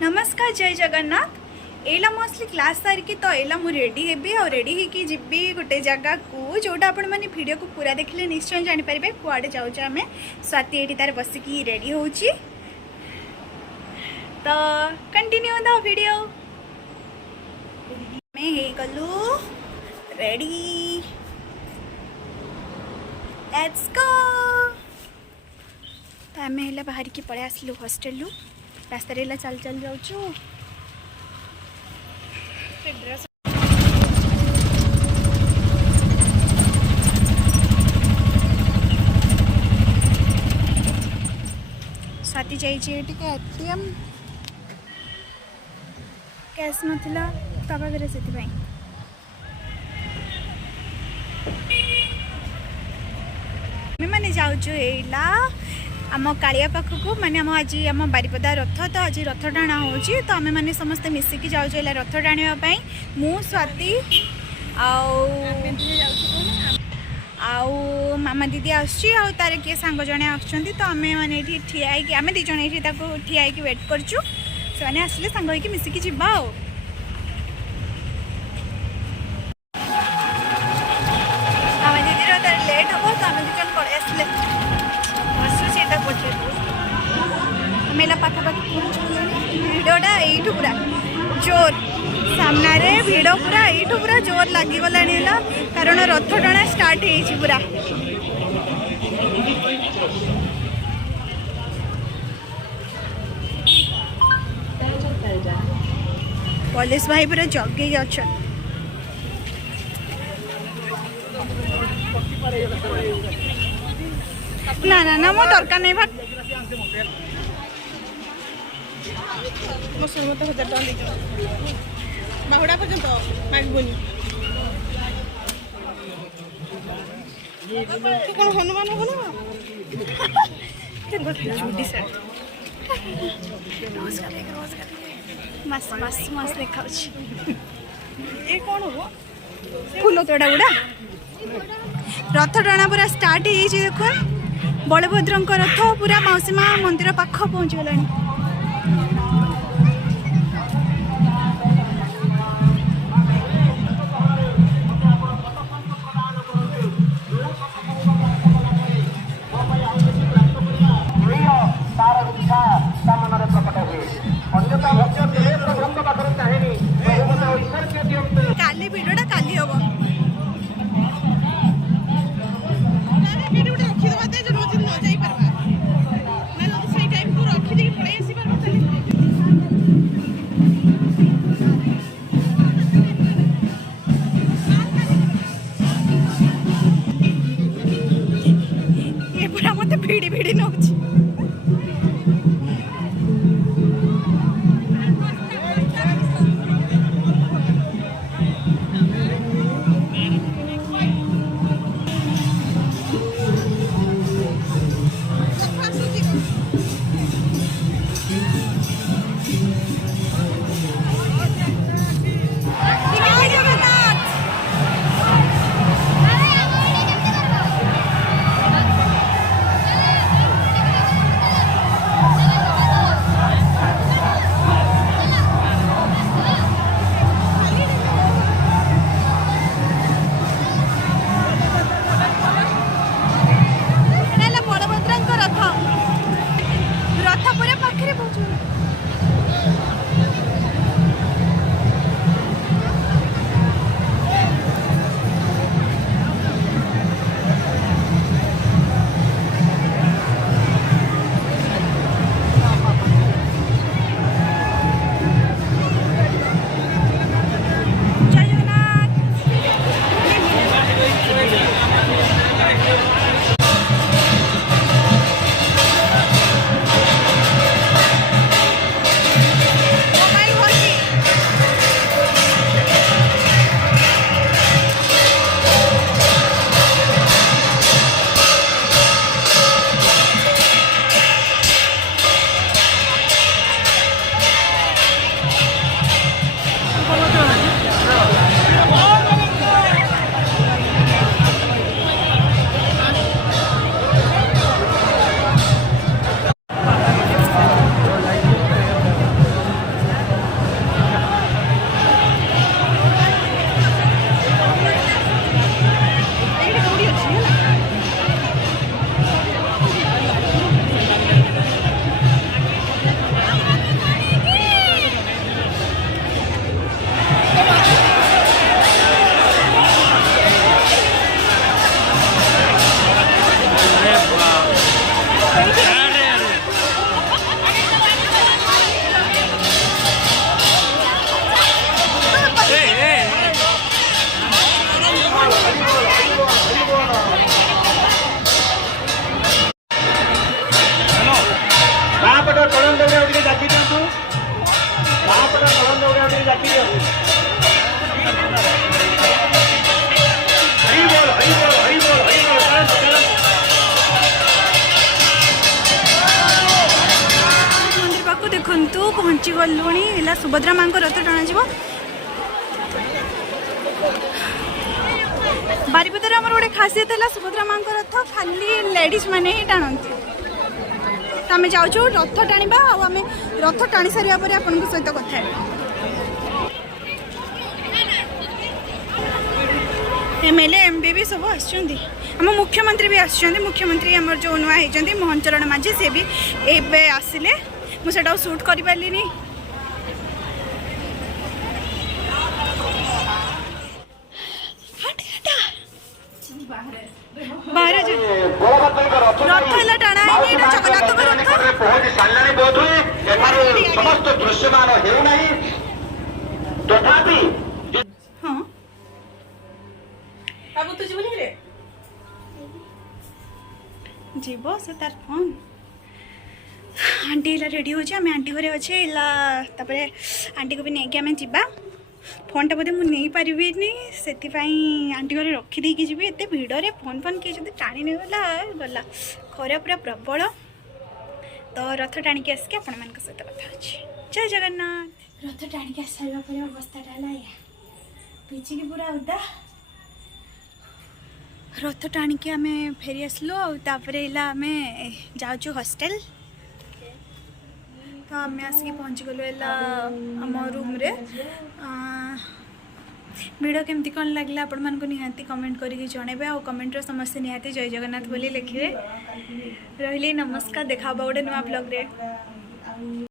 नमस्कार जय जगन्नाथ। एला मु असली क्लास सारिकी तो एला मु रेडी हेबी और रेडी होगी जीबी गोटे जगह को जोटा आपण मैंने वीडियो को पूरा देखले निश्चय जानि परिबे कुआडे जाउछ आमे। स्वाति एठी तार बसिकी रेडी होउची तो कंटिन्यू द वीडियो। मैं हे गलु रेडी, लेट्स गो। तो आम है बाहर की पड़े आसलु हॉस्टेल रास्ता रे चल चल जाऊँ। स्वाति जाइए एटीएम कैश नाला ता पाखे से मैंने जाऊला आम कालिया पाखक माने आम आज आम बारिपदा रथ तो आज रथ टाणा हो तो आम मैंने समस्ते मिसिकी जाऊँ रथ टाणवाई मु स्वाति आउ मामा दीदी आर तार किए सांग जड़े आस तो आम मैंने ठिया आम दीज ये ठिया वेट करचु से आसिले सांग होगी मिसिकी जीवा मामा दीदी तार लेट हम तो आम दीज पड़े आसिले मेला पाखापाखि भिड़टा यू पूरा जोर सामना रे भिड़ पूरा यू पूरा जोर लगिगला कारण रथ टଣା स्टार्ट हो पूरा। पुलिस भाई पूरा जगे अच्छा ना ना ना मो दरकार नहीं भाग मो 16,000 टका बाहुड़ा पर्यंत मागबुनी कौन हनुमान हो मस्त मस्त मस्त देखा ये कौन हो फूल तोड़ा गुड़ा रथ टଣା पूरा स्टार्ट हो देख बलभद्र रथ पूरा मौसी माँ मंदिर पाख पहुँच गलानी। काली भिडटा काली हम देखु पहुँची गलुणी है सुभद्रा माँ को रथ टणा बारिपदार आमर गोटे खासियत है सुभद्रा माँ को रथ खाली लेडीज मैंने ही टाणती तो आम जाऊँ रथ टाणा आम रथ टाणी सारा पर आपण सहित कथा एमएलए एमपी भी सब आम मुख्यमंत्री भी आसुँच मुख्यमंत्री आम जो नुआ होती मोहन चरण माझी से भी ए आसिले मुझे शूट कर पारि रथ टाणा जगन्नाथ समस्त दृश्यमान हाँ जीव से तार फोन आंटी रेडी हो आंटी घरे अच्छे आंटी को भी नहीं आम जा फोन टा बोधे मुझे पारि से आंटी घरे रखीदे जी एत भिड़े फोन फोन किए जो टाणी नहीं गला खरा पूरा प्रबल तो रथ टाणिक आसिक आपण मान सहित कथा अच्छे जय जगन्नाथ रथ टाणिक आस सारा अवस्था पीछे की पूरा उदा रथ टाणिक आम फेरी आसलु आम जाऊँ हॉस्टल तो आम आसिक पहुँची गलु आम रूम रे वीडियो केमती कौन लगला आपण मानको निहाती कमेंट करके जणेबे आ कमेंट रो समस्त निहाती जय जगन्नाथ बोली लिखिए रहिले नमस्कार देखा गोटे नुआ ब्लॉग रे।